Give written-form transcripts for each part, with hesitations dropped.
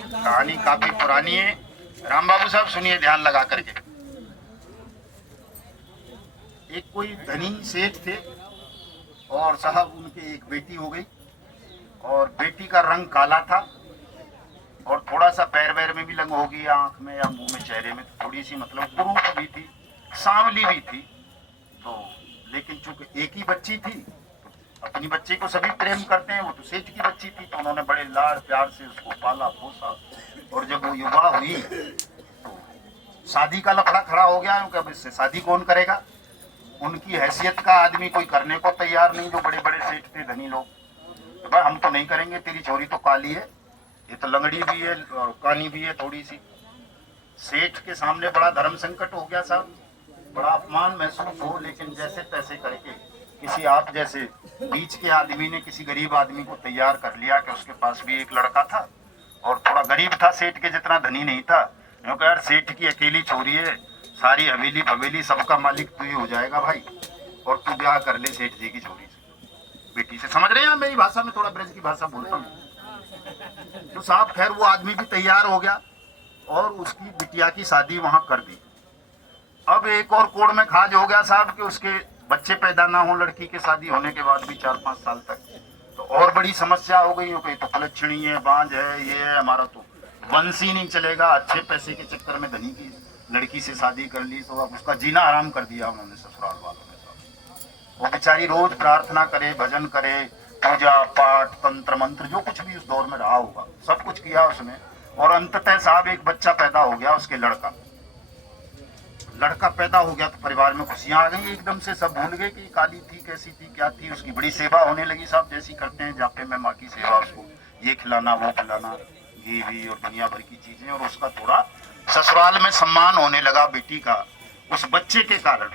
कहानी काफी पुरानी है। राम बाबू साहब सुनिए ध्यान लगा करके। एक कोई धनी सेठ थे और साहब उनके एक बेटी हो गई और बेटी का रंग काला था और थोड़ा सा पैर वैर में भी लंग हो गई, आंख में या मुंह में चेहरे में थोड़ी सी मतलब कुरूप भी थी, सांवली भी थी। तो लेकिन चूंकि एक ही बच्ची थी, अपनी बच्चे को सभी प्रेम करते हैं, वो तो सेठ की बच्ची थी, तो उन्होंने बड़े लाड़ प्यार से उसको पाला पोसा। और जब वो युवा हुई तो शादी का लफड़ा खड़ा हो गया, क्योंकि अब इससे शादी कौन करेगा। उनकी हैसियत का आदमी कोई करने को तैयार नहीं, जो बड़े बड़े सेठ थे धनी लोग। तो भाई हम तो नहीं करेंगे, तेरी छोरी तो काली है, ये तो लंगड़ी भी है और कानी भी है थोड़ी सी। सेठ के सामने बड़ा धर्म संकट हो गया साहब, बड़ा अपमान महसूस हो, लेकिन जैसे तैसे करके किसी आप जैसे बीच के आदमी ने किसी गरीब आदमी को तैयार कर लिया कि उसके पास भी एक लड़का था और थोड़ा गरीब था, सेठ के जितना धनी नहीं था। क्योंकि यार सेठ की अकेली छोरी है, सारी हवेली भवेली सबका मालिक तू ही हो जाएगा भाई, और तू ब्याह कर ले सेठ जी की छोरी से, बेटी से। समझ रहे हैं मेरी भाषा में, थोड़ा ब्रज की भाषा बोलता हूँ। तो साहब खैर वो आदमी भी तैयार हो गया और उसकी बिटिया की शादी वहां कर दी। अब एक और कोड़ में खाज हो गया साहब कि उसके बच्चे पैदा ना हो लड़की के शादी होने के बाद भी 4-5 साल तक। तो और बड़ी समस्या हो गई, तो कुलच्छणी है, बांझ है, ये है, हमारा तो वंश ही नहीं चलेगा। अच्छे पैसे के चक्कर में धनी की लड़की से शादी कर ली, तो अब उसका जीना आराम कर दिया उन्होंने ससुराल वालों ने साहब। वो बेचारी रोज प्रार्थना करे, भजन करे, पूजा पाठ तंत्र मंत्र जो कुछ भी उस दौर में रहा होगा सब कुछ किया उसने। और अंततः साहब एक बच्चा पैदा हो गया, उसके लड़का पैदा हो गया तो परिवार में खुशियां आ गई एकदम से। सब भूल गए कि काली थी, कैसी थी, क्या थी। उसकी बड़ी सेवा होने लगी साहब, जैसी करते हैं जापे में माँ की सेवा, उसको ये खिलाना वो खिलाना, घी भी और दुनिया भर की चीजें। और उसका थोड़ा ससुराल में सम्मान होने लगा बेटी का उस बच्चे के कारण,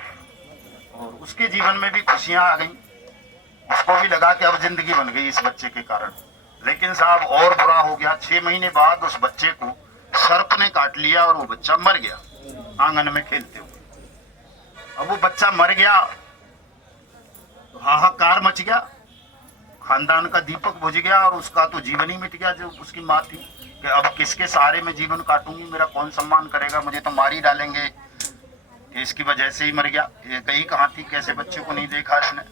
और उसके जीवन में भी खुशियां आ गई। उसको भी लगा कि अब जिंदगी बन गई इस बच्चे के कारण। लेकिन साहब और बुरा हो गया, 6 महीने बाद उस बच्चे को सर्प ने काट लिया और वो बच्चा मर गया आंगन में खेलते हुए। अब वो बच्चा मर गया तो हाहाकार मच गया, खानदान का दीपक बुझ गया और उसका तो जीवन ही मिट गया। जो उसकी माँ थी कि अब किसके सहारे में जीवन काटूंगी, मेरा कौन सम्मान करेगा, मुझे तो मार ही डालेंगे, इसकी वजह से ही मर गया। ये कहीं कहाँ थी, कैसे बच्चे को नहीं देखा इसने।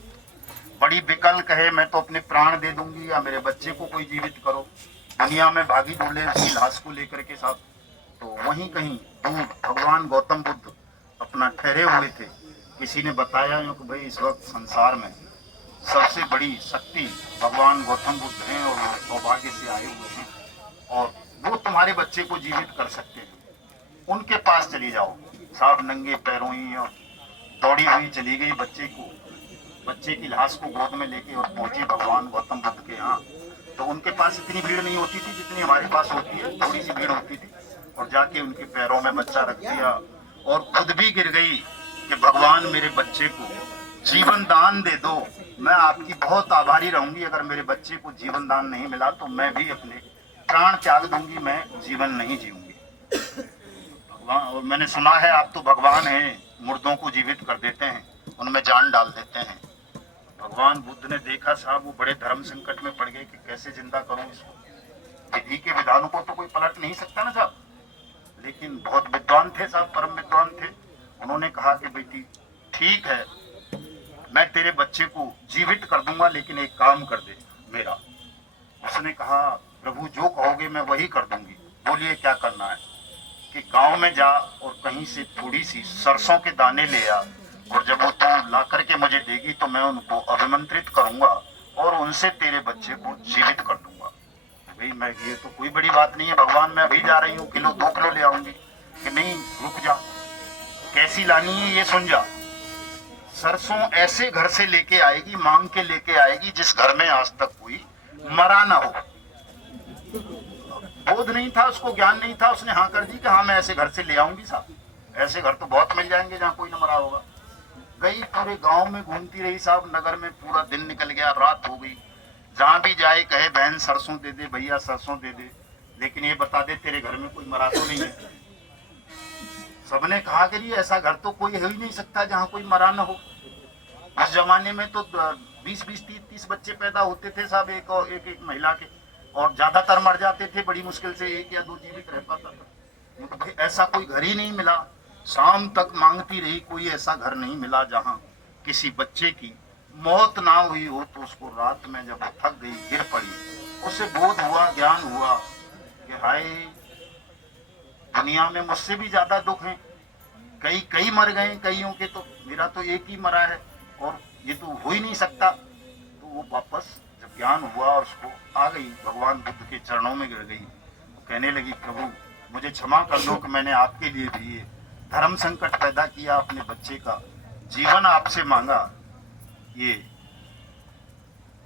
बड़ी विकल कहे मैं तो अपने प्राण दे दूंगी या मेरे बच्चे को कोई जीवित करो। दुनिया में भागी डोले उसकी लाश को लेकर के साहब। तो वहीं कहीं दूर भगवान गौतम बुद्ध अपना ठहरे हुए थे। किसी ने बताया कि भाई इस वक्त संसार में सबसे बड़ी शक्ति भगवान गौतम बुद्ध हैं और वो सौभाग्य से आए हुए हैं और वो तुम्हारे बच्चे को जीवित कर सकते हैं, उनके पास चली जाओ। साहब नंगे पैरों ही और दौड़ी हुई चली गई, बच्चे की लाश को गोद में लेके और पहुंची भगवान गौतम बुद्ध के यहाँ। तो उनके पास इतनी भीड़ नहीं होती थी जितनी हमारे पास होती है, थोड़ी सी भीड़ होती थी। और जाके उनके पैरों में बच्चा रख दिया और खुद भी गिर गई कि भगवान मेरे बच्चे को जीवन दान दे दो, मैं आपकी बहुत आभारी रहूंगी। अगर मेरे बच्चे को जीवन दान नहीं मिला तो मैं भी अपने प्राण त्याग दूंगी, मैं जीवन नहीं जीऊंगी। भगवान, और मैंने सुना है आप तो भगवान हैं, मुर्दों को जीवित कर देते हैं, उनमें जान डाल देते हैं। भगवान बुद्ध ने देखा साहब वो बड़े धर्म संकट में पड़ गए कि कैसे जिंदा करूं इसको। विधि के विधानों को तो कोई पलट नहीं सकता ना साहब, लेकिन बहुत विद्वान थे साहब, परम विद्वान थे। उन्होंने कहा कि बेटी ठीक है, मैं तेरे बच्चे को जीवित कर दूंगा, लेकिन एक काम कर दे मेरा। उसने कहा प्रभु जो कहोगे मैं वही कर दूंगी। बोलिए क्या करना है? कि गांव में जा और कहीं से थोड़ी सी सरसों के दाने ले आ, और जब वो तू ला करके मुझे देगी तो मैं उनको अभिमंत्रित करूंगा और उनसे तेरे बच्चे को जीवित कर दूंगा। भाई मैं ये तो कोई बड़ी बात नहीं है भगवान, मैं अभी जा रही हूँ, 1-2 किलो ले आऊंगी। कि नहीं रुक जा, कैसी लानी है ये सुन जा। सरसों ऐसे घर से लेके आएगी, मांग के लेके आएगी जिस घर में आज तक कोई मरा ना हो। बोध नहीं था उसको, ज्ञान नहीं था, उसने हाँ कर दी कि हाँ मैं ऐसे घर से ले आऊंगी साहब। ऐसे घर तो बहुत मिल जाएंगे जहाँ कोई न मरा होगा। गई पूरे गांव में घूमती रही साहब, नगर में पूरा दिन निकल गया, रात हो गई। जहां भी जाए कहे बहन सरसों दे दे, भैया सरसों दे दे, लेकिन ये बता दे तेरे घर में कोई मरा तो नहीं है। सबने कहा कि ये ऐसा घर तो कोई हो ही नहीं सकता जहाँ कोई मरा ना हो। उस जमाने में तो 20-20, 30-30 बच्चे पैदा होते थे साहब एक महिला के। और ज्यादातर मर जाते थे, बड़ी मुश्किल से 1 या 2 जीवित रह पाता था। तो भाई ऐसा कोई घर ही नहीं मिला, शाम तक मांगती रही, कोई ऐसा घर नहीं मिला जहाँ किसी बच्चे की मौत ना हुई हो। तो उसको रात में जब वो थक गई, गिर पड़ी, उसे बोध हुआ, ज्ञान हुआ कि हाय, दुनिया में मुझसे भी ज्यादा दुख हैं, कई कई मर गए, कईयों के तो, मेरा तो एक ही मरा है और ये तो हो ही नहीं सकता। तो वो वापस जब ज्ञान हुआ और उसको आ गई, भगवान बुद्ध के चरणों में गिर गई, वो कहने लगी, प्रभु मुझे क्षमा कर दो कि मैंने आपके लिए भी ये धर्म संकट पैदा किया, अपने बच्चे का जीवन आपसे मांगा। ये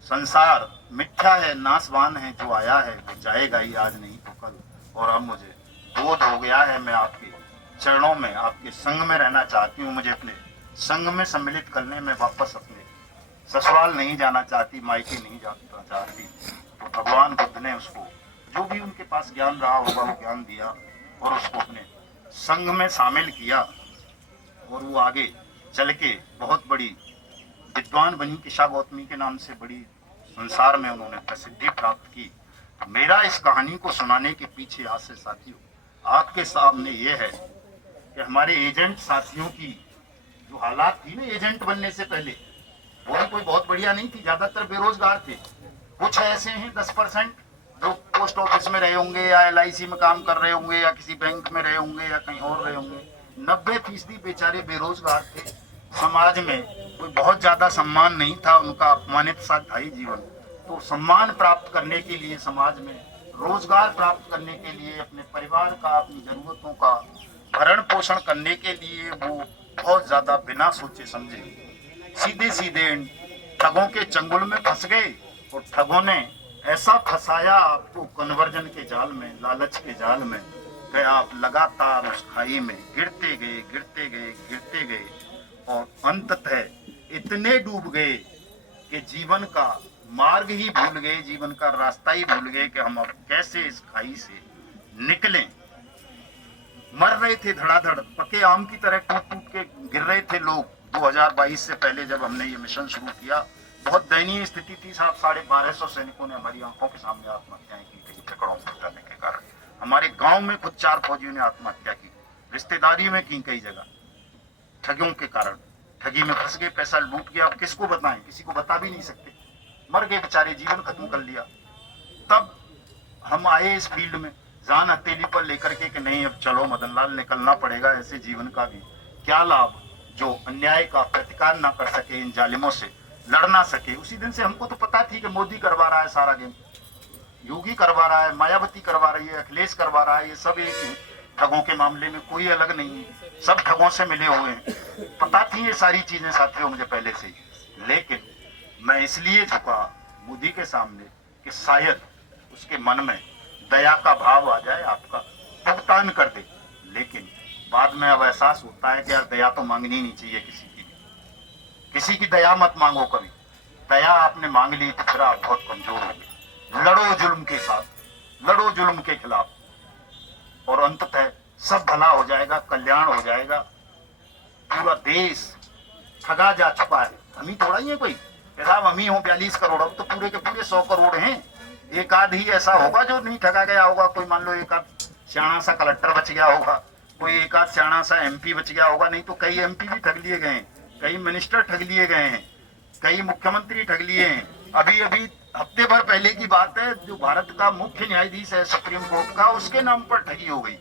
संसार मिथ्या है, नाशवान है, जो आया है वो जाएगा ही, आज नहीं तो कल। और अब मुझे बोध हो गया है, मैं आपके चरणों में, आपके संग में रहना चाहती हूँ, मुझे अपने संग में सम्मिलित करने में, वापस अपने ससुराल नहीं जाना चाहती, मायके नहीं जाना चाहती। तो भगवान बुद्ध ने उसको जो भी उनके पास ज्ञान रहा होगा वो ज्ञान दिया और उसको अपने संघ में शामिल किया। और वो आगे चल के बहुत बड़ी विद्वान बनी, किशा गौतमी के नाम से बड़ी संसार में उन्होंने प्रसिद्धि प्राप्त की। तो मेरा इस कहानी को सुनाने के पीछे आज से साथियों आपके सामने ये है कि हमारे एजेंट साथियों की जो हालात थी ना एजेंट बनने से पहले, वो भी कोई बहुत बढ़िया नहीं थी, ज्यादातर बेरोजगार थे। कुछ ऐसे हैं 10% जो पोस्ट ऑफिस में रहे होंगे या LIC में काम कर रहे होंगे या किसी बैंक में रहे होंगे या कहीं और रहे होंगे। 90% बेचारे बेरोजगार थे। समाज में कोई बहुत ज्यादा सम्मान नहीं था उनका, अपमानित सा था ही जीवन। तो सम्मान प्राप्त करने के लिए, समाज में रोजगार प्राप्त करने के लिए, अपने परिवार का, अपनी जरूरतों का भरण पोषण करने के लिए वो बहुत ज्यादा बिना सोचे समझे सीधे सीधे ठगों के चंगुल में फंस गए। और ठगों ने ऐसा फंसाया आपको कन्वर्जन के जाल में, लालच के जाल में, कि आप लगातार उस खाई में गिरते गए, गिरते गए, गिरते गए और अंततः इतने डूब गए कि जीवन का मार्ग ही भूल गए, जीवन का रास्ता ही भूल गए कि हम अब कैसे इस खाई से निकलें। मर रहे थे धड़ाधड़, पके आम की तरह टूट टूट के गिर रहे थे लोग। 2022 से पहले जब हमने ये मिशन शुरू किया, बहुत दयनीय स्थिति थी साहब। 1250 सैनिकों ने हमारी आंखों के सामने आत्महत्याएं की, कई टकराव फट जाने के कारण। हमारे गांव में खुद 4 फौजियों ने आत्महत्या की, रिश्तेदारी में की कई जगह, ठगियों के कारण। ठगी में फंस गए, पैसा लूट गया, अब किसको बताएं, किसी को बता भी नहीं सकते, मर गए बेचारे, जीवन खत्म कर लिया। तब हम आए इस फील्ड में जान हथेली पर लेकर के कि नहीं अब चलो मदन लाल, निकलना पड़ेगा ऐसे जीवन का भी क्या लाभ जो अन्याय का प्रतिकार ना कर सके, इन जालिमों से लड़ ना सके। उसी दिन से हमको तो पता थी कि मोदी करवा रहा है सारा गेम, योगी करवा रहा है, मायावती करवा रही है, अखिलेश करवा रहा है, ये सब एक ही। ठगों के मामले में कोई अलग नहीं है, सब ठगों से मिले हुए हैं। पता थी ये सारी चीजें साथियों मुझे पहले से ही, लेकिन मैं इसलिए झुका मोदी के सामने कि शायद उसके मन में दया का भाव आ जाए, आपका भुगतान कर दे। लेकिन बाद में अब एहसास होता है कि यार दया तो मांगनी नहीं चाहिए किसी की, किसी की दया मत मांगो कभी। दया आपने मांग ली तो फिर आप बहुत कमजोर हो गए। लड़ो जुल्म के साथ, लड़ो जुल्म के खिलाफ, और अंततः सब भला हो जाएगा, कल्याण हो जाएगा। पूरा देश ठगा जा चुका है, हम ही थोड़ा ही है कोई, साहब हम ही हो 42 करोड़, अब तो पूरे के पूरे 100 करोड़ हैं। एक आध ही ऐसा होगा जो नहीं ठगा गया होगा, कोई मान लो एक आध सियाना सा कलेक्टर बच गया होगा, कोई एक आध सियाना सा MP बच गया होगा, नहीं तो कई MP भी ठग लिए गए हैं, कई मिनिस्टर ठग लिए गए हैं, कई मुख्यमंत्री ठग लिए हैं। अभी अभी हफ्ते भर पहले की बात है, जो भारत का मुख्य न्यायाधीश है सुप्रीम कोर्ट का, उसके नाम पर ठगी हो गई।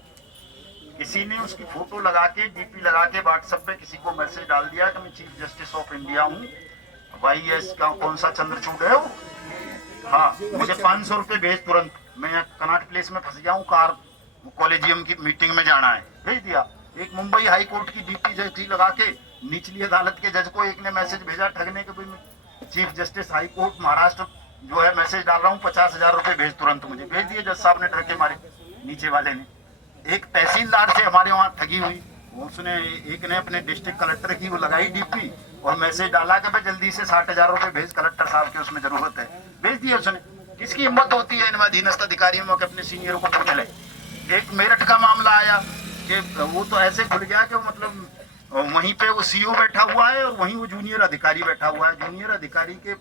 किसी ने उसकी फोटो लगा के, DP लगा के व्हाट्सएप पे किसी को मैसेज डाल दिया कि मैं चीफ जस्टिस ऑफ इंडिया हूँ, YS का कौन सा चंद्रचूड़ है वो, हाँ मुझे 500 रुपये भेज तुरंत, मैं यहाँ कनॉट प्लेस में फंस गया हूँ, कार कॉलेजियम की मीटिंग में जाना है, भेज दिया। एक मुंबई हाई कोर्ट की DP जज लगा के निचली अदालत के जज को एक ने मैसेज भेजा ठगने के, भाई chief justice high court Maharashtra जो है मैसेज डाल रहा हूँ, 50,000 रुपये भेज तुरंत, मुझे भेज दिए। जज साहब ने डर के मारे, नीचे वाले ने। एक तहसीलदार से हमारे वहाँ ठगी हुई, उसने एक ने अपने डिस्ट्रिक्ट कलेक्टर की वो लगाई DP और मैसेज डाला कि भाई जल्दी से 60,000 रुपये भेज कलेक्टर साहब की, उसमें जरूरत है, भेज दिया उसने। किसकी हिम्मत होती है इन अधीनस्थ अधिकारियों के अपने सीनियरों को पूछ ले। एक मेरठ का मामला आया कि वो तो ऐसे खुल गया कि मतलब वहीं पे वो CO बैठा हुआ है और वहीं वो जूनियर अधिकारी बैठा हुआ है। जूनियर अधिकारी के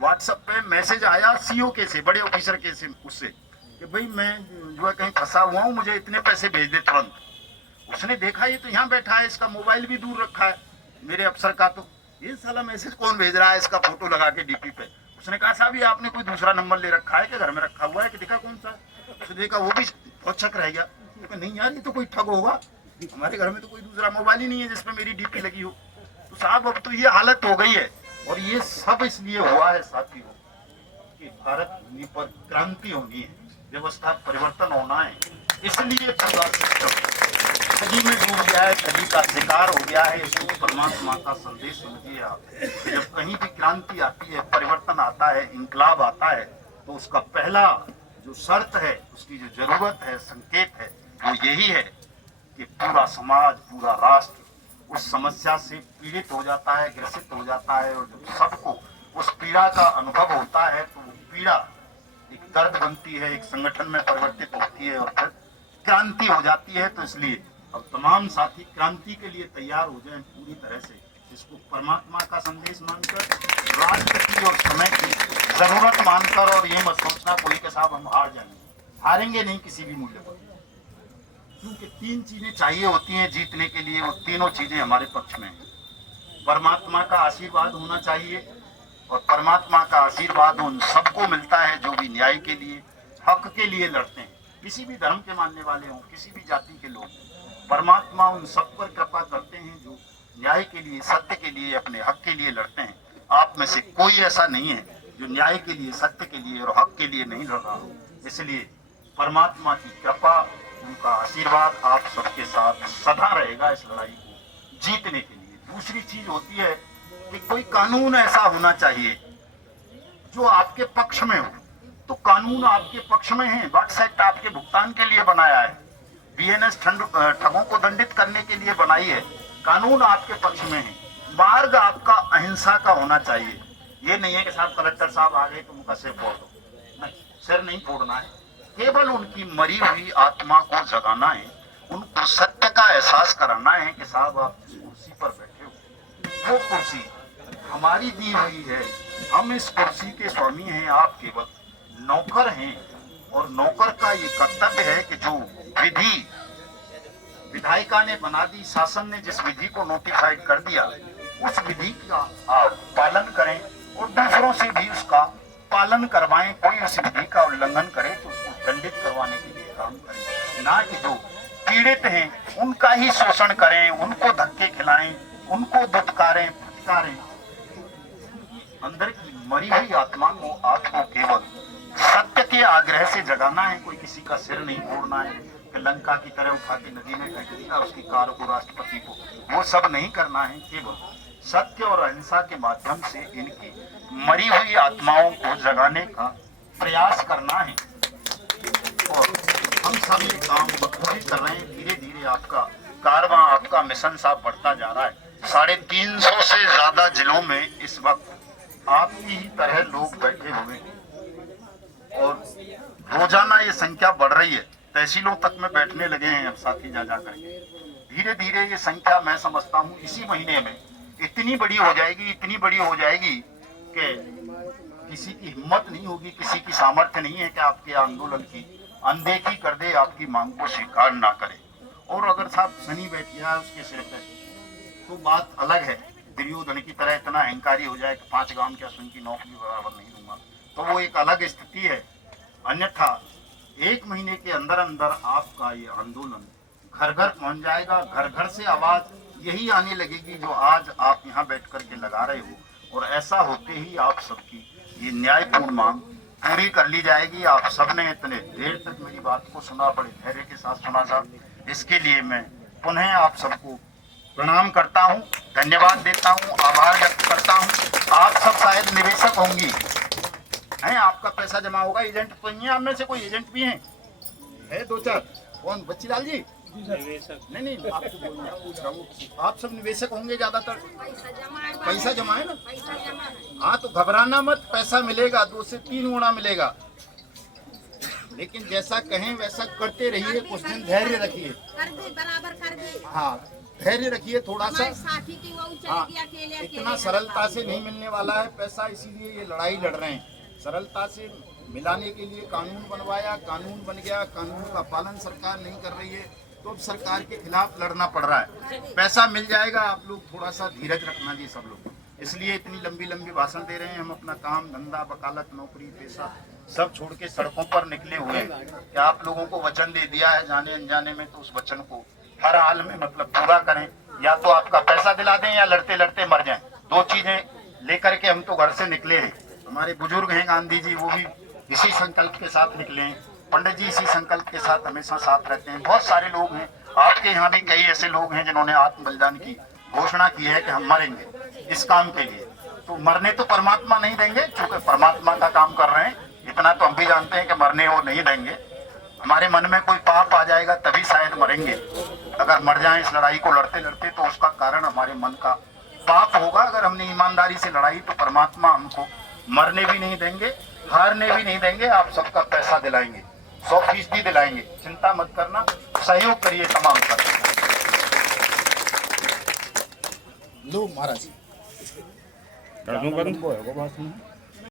व्हाट्सएप पे मैसेज आया सीओ के से, बड़े ऑफिसर के से, उससे कि भाई मैं जो है कहीं फंसा हुआ हूँ, मुझे इतने पैसे भेज दे तुरंत। उसने देखा ये तो यहाँ बैठा है, इसका मोबाइल भी दूर रखा है मेरे अफसर का, तो ये साला मैसेज कौन भेज रहा है, इसका फोटो लगा के डीपी पे। उसने कहा साहब ये आपने कोई दूसरा नंबर ले रखा है कि घर में रखा हुआ है, कि दिखा कौन सा। उसने देखा वो भी बहुत शक रह गया, नहीं यार ये तो कोई ठग होगा, हमारे घर में तो कोई दूसरा मोबाइल ही नहीं है जिसपे मेरी डीपी लगी हो। तो साहब अब तो ये हालत हो गई है, और ये सब इसलिए हुआ है साथियों कि भारत भूमि पर क्रांति होनी है, व्यवस्था परिवर्तन होना है, इसलिए पूरा सिस्टम ठगी में डूब गया है, ठगी का शिकार हो गया है। इसको परमात्मा का संदेश समझिए आप, जब कहीं भी क्रांति आती है, परिवर्तन आता है, इंकलाब आता है, तो उसका पहला जो शर्त है, उसकी जो जरूरत है, संकेत है, वो यही है कि पूरा समाज, पूरा राष्ट्र उस समस्या से पीड़ित हो जाता है, ग्रसित हो जाता है, और जब सबको उस पीड़ा का अनुभव होता है तो वो पीड़ा एक दर्द बनती है, एक संगठन में परिवर्तित होती है, और फिर क्रांति हो जाती है। तो इसलिए अब तमाम साथी क्रांति के लिए तैयार हो जाएं पूरी तरह से, इसको परमात्मा का संदेश मानकर, राष्ट्र की और समय की जरूरत मानकर, और ये मत सोचना कोई के साथ हम हार जाएंगे, हारेंगे नहीं किसी भी मूल्य पर, क्योंकि तीन चीजें चाहिए होती हैं जीतने के लिए, वो तीनों चीजें हमारे पक्ष में हैं। परमात्मा का आशीर्वाद होना चाहिए, और परमात्मा का आशीर्वाद उन सबको मिलता है जो भी न्याय के लिए, हक के लिए लड़ते हैं, किसी भी धर्म के मानने वाले हों, किसी भी जाति के लोग। परमात्मा उन सब पर कृपा करते हैं जो न्याय के लिए, सत्य के लिए, अपने हक के लिए लड़ते हैं। आप में से कोई ऐसा नहीं है जो न्याय के लिए, सत्य के लिए और हक के लिए नहीं लड़ रहा हो। इसलिए परमात्मा की कृपा, उनका आशीर्वाद आप सबके साथ सदा रहेगा इस लड़ाई को जीतने के लिए। दूसरी चीज होती है कि कोई कानून ऐसा होना चाहिए जो आपके पक्ष में हो। तो कानून आपके पक्ष में है, वक्फ एक्ट आपके भुगतान के लिए बनाया है, बीएनएस ठगों को दंडित करने के लिए बनाई है, कानून आपके पक्ष में है। मार्ग आपका अहिंसा का होना चाहिए। ये नहीं है कि साहब कलेक्टर साहब आ गए तो उनका सिर फोड़ दो, नहीं, सिर नहीं फोड़ना है, केवल उनकी मरी हुई आत्मा को जगाना है, उनको सत्य का एहसास कराना है कि साहब आप जिस कुर्सी पर बैठे हो वो कुर्सी हमारी दी हुई है, हम इस कुर्सी के स्वामी हैं, आप केवल नौकर हैं। और नौकर का ये कर्तव्य है कि जो विधि विधायिका ने बना दी, शासन ने जिस विधि को नोटिफाइड कर दिया, उस विधि का आप पालन करें और दूसरों से भी उसका पालन करवाएं। कोई उस विधि का उल्लंघन करे तो उसको दंडित करवाने के लिए काम करें, ना कि जो पीड़ित हैं उनका ही शोषण करें, उनको धक्के खिलाएं, उनको दुत्कारें, फटकारें। अंदर की मरी हुई आत्मा को आपको केवल सत्य के आग्रह से जगाना है, कोई किसी का सिर नहीं फोड़ना है कि लंका की तरह उठा के नदी में फेंक दिया उसकी कार को, राष्ट्रपति को, वो सब नहीं करना है। केवल सत्य और अहिंसा के माध्यम से इनकी मरी हुई आत्माओं को जगाने का प्रयास करना है। और हम सब ये काम बखूबी कर रहे हैं। धीरे धीरे आपका कारवां, आपका मिशन साहब बढ़ता जा रहा है। 350 से ज्यादा जिलों में इस वक्त आपकी ही तरह लोग बैठे हुए हैं, और रोजाना ये संख्या बढ़ रही है। तहसीलों तक में बैठने लगे हैं अब साथी जा करके। धीरे धीरे ये संख्या मैं समझता हूँ इसी महीने में इतनी बड़ी हो जाएगी, इतनी बड़ी हो जाएगी कि किसी की हिम्मत नहीं होगी, किसी की सामर्थ्य नहीं है कि आपके आंदोलन की अनदेखी कर दे, आपकी मांग को स्वीकार ना करे। और अगर साहब शनि बैठ गया उसके सिर पे तो बात अलग है, दुर्योधन की तरह इतना अहंकारी हो जाए कि 5 गांव क्या सुन की नौकरी बराबर नहीं दूंगा, तो वो एक अलग स्थिति है। अन्यथा 1 महीने के अंदर अंदर आपका ये आंदोलन घर घर पहुंच जाएगा। घर घर से आवाज यही आने लगेगी जो आज आप यहाँ बैठ कर के लगा रहे हो, और ऐसा होते ही आप सबकी ये न्यायपूर्ण मांग पूरी कर ली जाएगी। आप सबने इतने देर तक मेरी बात को सुना, बड़े धैर्य के साथ सुना साहब, इसके लिए मैं पुनः आप सबको प्रणाम करता हूँ, धन्यवाद देता हूँ, आभार व्यक्त करता हूँ। आप सब शायद निवेशक होंगी हैं, आपका पैसा जमा होगा, एजेंट तो नहीं है, आप में से कोई एजेंट भी हैं? है 2-4? कौन? बच्चीलाल जी? नहीं, आपको बोलना पूछ रहा हूँ, आप सब निवेशक होंगे ज्यादातर। पैसा जमा है ना? हाँ, तो घबराना मत, पैसा मिलेगा, 2 से 3 गुना मिलेगा। लेकिन जैसा कहें वैसा करते रहिए, कुछ दिन धैर्य रखिए। बराबर कर दे। हाँ, धैर्य रखिए थोड़ा सा। साथी की वो चली हाँ, गई अकेले इतना सरलता से नहीं मिलने वाला है पैसा, इसीलिए ये लड़ाई लड़ रहे हैं। सरलता से मिलाने के लिए कानून बनवाया, कानून बन गया, कानून का पालन सरकार नहीं कर रही है, तो अब सरकार के खिलाफ लड़ना पड़ रहा है। पैसा मिल जाएगा, आप लोग थोड़ा सा धीरज रखना जी सब लोग। इसलिए इतनी लंबी लंबी भाषण दे रहे हैं। हम अपना काम धंधा, वकालत, नौकरी पेशा सब छोड़ के सड़कों पर निकले हुए हैं कि आप लोगों को वचन दे दिया है जाने अनजाने में, तो उस वचन को हर हाल में मतलब पूरा करें। या तो आपका पैसा दिला दें या लड़ते लड़ते मर जाएं, दो चीजें लेकर के हम तो घर से निकले हैं। हमारे बुजुर्ग हैं गांधी जी, वो भी इसी संकल्प के साथ निकले हैं। पंडित जी इसी संकल्प के साथ हमेशा साथ रहते हैं। बहुत सारे लोग हैं, आपके यहाँ भी कई ऐसे लोग हैं जिन्होंने आत्म बलिदान की घोषणा की है कि हम मरेंगे इस काम के लिए। तो मरने तो परमात्मा नहीं देंगे, क्योंकि परमात्मा का काम कर रहे हैं, इतना तो हम भी जानते हैं कि मरने वो नहीं देंगे। हमारे मन में कोई पाप आ जाएगा तभी शायद मरेंगे। अगर मर जाएं इस लड़ाई को लड़ते लड़ते तो उसका कारण हमारे मन का पाप होगा। अगर हमने ईमानदारी से लड़ाई तो परमात्मा हमको मरने भी नहीं देंगे, हारने भी नहीं देंगे। आप सबका पैसा दिलाएंगे, 100% दिलाएंगे, चिंता मत करना, सहयोग करिए तमाम कर। लो महाराज कर दूं बंद? होगा बस में।